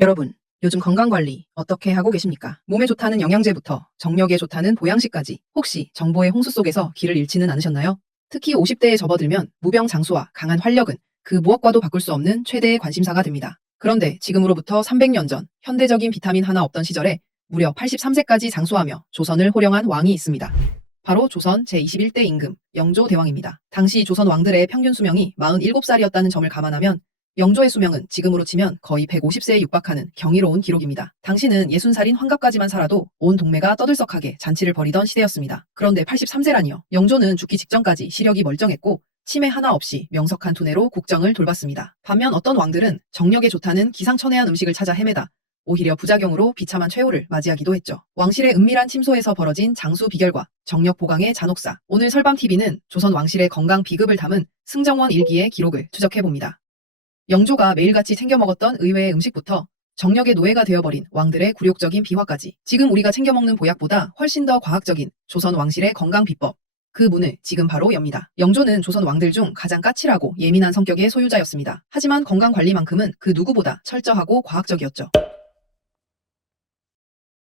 여러분, 요즘 건강관리 어떻게 하고 계십니까? 몸에 좋다는 영양제부터 정력에 좋다는 보양식까지 혹시 정보의 홍수 속에서 길을 잃지는 않으셨나요? 특히 50대에 접어들면 무병장수와 강한 활력은 그 무엇과도 바꿀 수 없는 최대의 관심사가 됩니다. 그런데 지금으로부터 300년 전 현대적인 비타민 하나 없던 시절에 무려 83세까지 장수하며 조선을 호령한 왕이 있습니다. 바로 조선 제21대 임금 영조 대왕입니다. 당시 조선 왕들의 평균 수명이 47살이었다는 점을 감안하면 영조의 수명은 지금으로 치면 거의 150세에 육박하는 경이로운 기록입니다. 당시는 60살인 환갑까지만 살아도 온 동네가 떠들썩하게 잔치를 벌이던 시대였습니다. 그런데 83세라니요. 영조는 죽기 직전까지 시력이 멀쩡했고 치매 하나 없이 명석한 두뇌로 국정을 돌봤습니다. 반면 어떤 왕들은 정력에 좋다는 기상천외한 음식을 찾아 헤매다 오히려 부작용으로 비참한 최후를 맞이하기도 했죠. 왕실의 은밀한 침소에서 벌어진 장수 비결과 정력 보강의 잔혹사. 오늘 설밤TV는 조선 왕실의 건강 비급을 담은 승정원 일기의 기록을 추적해봅니다. 영조가 매일같이 챙겨 먹었던 의외의 음식부터 정력의 노예가 되어버린 왕들의 굴욕적인 비화까지 지금 우리가 챙겨 먹는 보약보다 훨씬 더 과학적인 조선 왕실의 건강 비법 그 문을 지금 바로 엽니다. 영조는 조선 왕들 중 가장 까칠하고 예민한 성격의 소유자였습니다. 하지만 건강 관리만큼은 그 누구보다 철저하고 과학적이었죠.